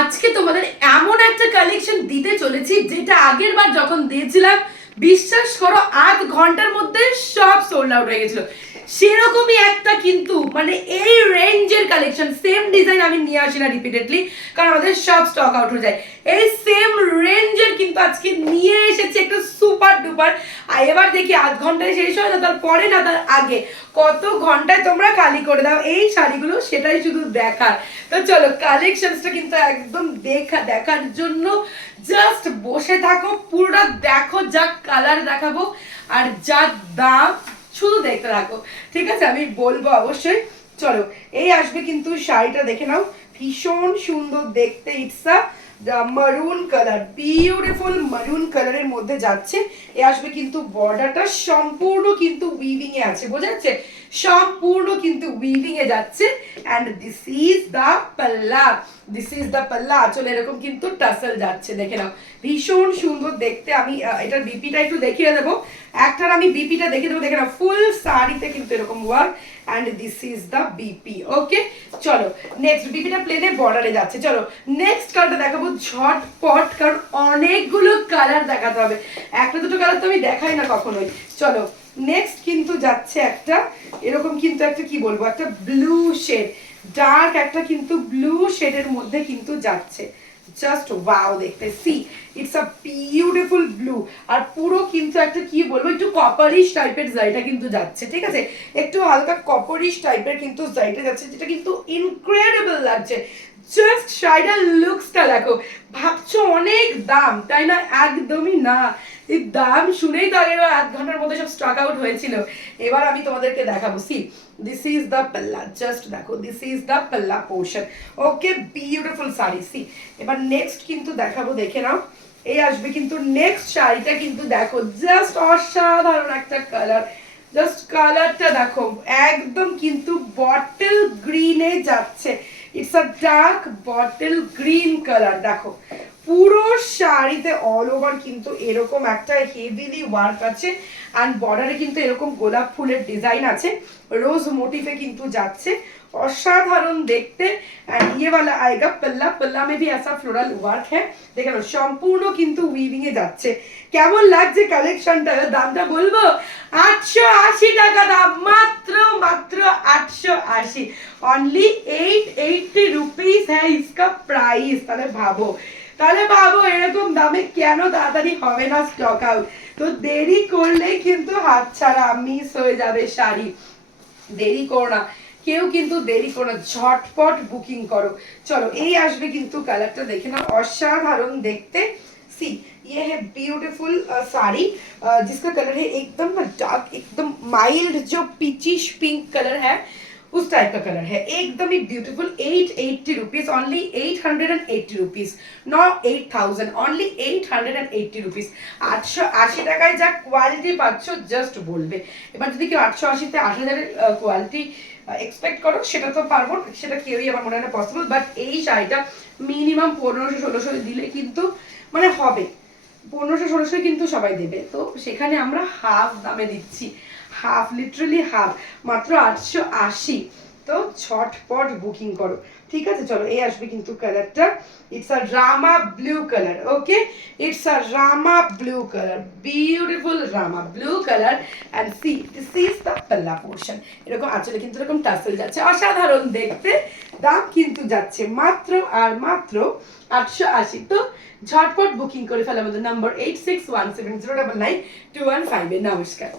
আজকে তোমাদের এমন একটা কালেকশন দিতে চলেছি, যেটা আগের বার যখন দিয়েছিলাম, বিশ্বাস করো, আধ ঘণ্টার মধ্যে সব সোল্ড আউট হয়ে গেছিল। সেরকমই একটা কিন্তু মানে এই রেঞ্জের কালেকশন সেম ডিজাইন আমি নিয়ে আসি না রিপিটেডলি কারণ আমাদের সব স্টক আউট হয়ে যায়। এই সেম রেঞ্জের কিন্তু আজকে নিয়ে এসেছে একটা সুপার ডুপার আর এবার দেখি, আধ ঘন্টায় শেষ হয় না তার পরে না, তার আগে। কত ঘন্টায় তোমরা খালি করে দাও, এই শাড়িগুলো সেটাই শুধু দেখার। তো চলো কালেকশনসটা কিন্তু একদম দেখা, দেখার জন্য জাস্ট বসে থাকো, পুরোটা দেখো, যা কালার দেখাবো, আর যা দাম শুধু দেখতে থাকো। ঠিক আছে? আমি বলব অবশ্যই। চলো, এই আসবে কিন্তু শাড়িটা দেখে নাও। ভীষণ সুন্দর দেখতে ইটস মারুন কালার বিউটিফুল মারুন কালারের মধ্যে যাচ্ছে। এ আসবে কিন্তু বর্ডারটা সম্পূর্ণ কিন্তু উইভিং এ আছে বোঝা যাচ্ছে সম্পূর্ণ কিন্তু উইভিং এ যাচ্ছে। And this is the pallu this is the pallu চলে এরকম কিন্তু টাসেল যাচ্ছে, দেখে নাও। ভীষণ সুন্দর দেখতে, আমি এটার বিপিটা একটু দেখিয়ে দেবো। একটার আমি বিপিটা দেখে দেবো, দেখে নাও ফুল শাড়িতে কিন্তু এরকম work and this is the BP okay চলো নেক্সট বিপিটা প্লেনে বর্ডারে যাচ্ছে। চলো নেক্সট কালারটা দেখাবো ঝটপট, কারণ অনেকগুলো কালার দেখাতে হবে। একটা দুটো কালার তো আমি দেখাই না কখনোই। চলো নেক্সট কিন্তু যাচ্ছে একটা, এরকম কিন্তু একটা, কি বলব, একটা ব্লু শেড ডার্ক একটা কিন্তু ব্লু শেডের মধ্যে কিন্তু যাচ্ছে। জাস্ট ওয়াও দেখতে। See, it's a beautiful blue. আর পুরো কিন্তু একটা কি বলব, একটু কপারিশ টাইপের জাইটা কিন্তু যাচ্ছে, ঠিক আছে? একটু হালকা কপারিশ টাইপের কিন্তু জাইটা যাচ্ছে, যেটা কিন্তু ইনক্রেডিবল লাগছে। জাস্ট শাড়িটার লুকসটা দেখো। ভাবছ অনেক দাম, তাই না? একদমই না। এই দাম শুনেই তো আগের আধ ঘণ্টার মধ্যে সব স্টক আউট হয়েছিল। এবার আমি তোমাদেরকে দেখাবো। See this is the pallu just দেখো this is the pallu portion okay beautiful sari. See এবার নেক্সট কিন্তু দেখাবো, দেখে নাও। এই আসবে কিন্তু নেক্সট শাড়িটা কিন্তু দেখো জাস্ট অসাধারণ একটা কালার জাস্ট কালারটা দেখো, একদম কিন্তু বটল গ্রিনে যাচ্ছে। It's a dark bottle green colour দেখো। পুরো শাড়িতে অল ওভার কিন্তু এরকম একটা হেভিলি ওয়ার্ক আছে অ্যান্ড বর্ডারে কিন্তু এরকম গোলাপ ফুলের ডিজাইন আছে রোজ মোটিফে কিন্তু যাচ্ছে অসাধারণ দেখতে एंड ये वाला आएगा पल्ला पल्ला में भी ऐसा फ्लोरल वर्क है দেখে নাও সম্পূর্ণ কিন্তু উইভিং এ যাচ্ছে কেমন লাগছে কালেকশনটা দামটা বলবো আটশো আশি টাকা দাম মাত্র মাত্র আটশো আশি অনলি এইট এইটটি রুপিস হ্যাঁ ইসকা প্রাইস তাহলে ভাবো তাহলে ভাবো এরকম দামে কেন তাড়াতাড়ি হবে না স্টক আউট তো দেরি করলেই কিন্তু হাতছাড়া মিস হয়ে যাবে শাড়ি দেরি করো না কেউ কিন্তু দেরি করো না ঝটপট বুকিং করো চলো এই আসবে কিন্তু কালারটা দেখে নাও অসাধারণ দেখতে सी ये है ब्यूटीफुल साड़ी uh, जिसका कलर है एकदम डार्क एकदम माइल्ड जो पीचिश पिंक कलर है उस टाइप का कलर है एकदम ही beautiful eight eighty rupees only eight hundred and eighty rupees no eight thousand only eight hundred and eighty rupees আটশো আশি টাকায় যা কোয়ালিটি পাচ্ছ জাস্ট বলবে এবার যদি কেউ আটশো আশিতে আট হাজারের কোয়ালিটি এক্সপেক্ট করো সেটা তো পারবো না, সেটা কেউই আমার মনে হয় না পসিবল বাট এই শাড়িটা মিনিমাম পনেরোশো ষোলোশো দিলে কিন্তু মানে হবে পনেরোশো ষোলোশো কিন্তু সবাই দেবে। তো সেখানে আমরা হাফ দামে দিচ্ছি। হাফ লিটারালি হাফ মাত্র আটশো আশি। তো ছটপট বুকিং করো। ঠিক আছে? চলো, এই আসবে কিন্তু কালারটা it's a Rama blue colour okay it's a Rama blue colour beautiful Rama blue colour and see this is the pallu portion এরকম আঁচলে কিন্তু এরকম টাসেল যাচ্ছে। অসাধারণ দেখতে। দাম কিন্তু যাচ্ছে মাত্র আর মাত্র আটশো আশি। তো ঝটপট বুকিং করে ফেলা। আমাদের number eight six one seven zero double nine two one ফাইভে নমস্কার।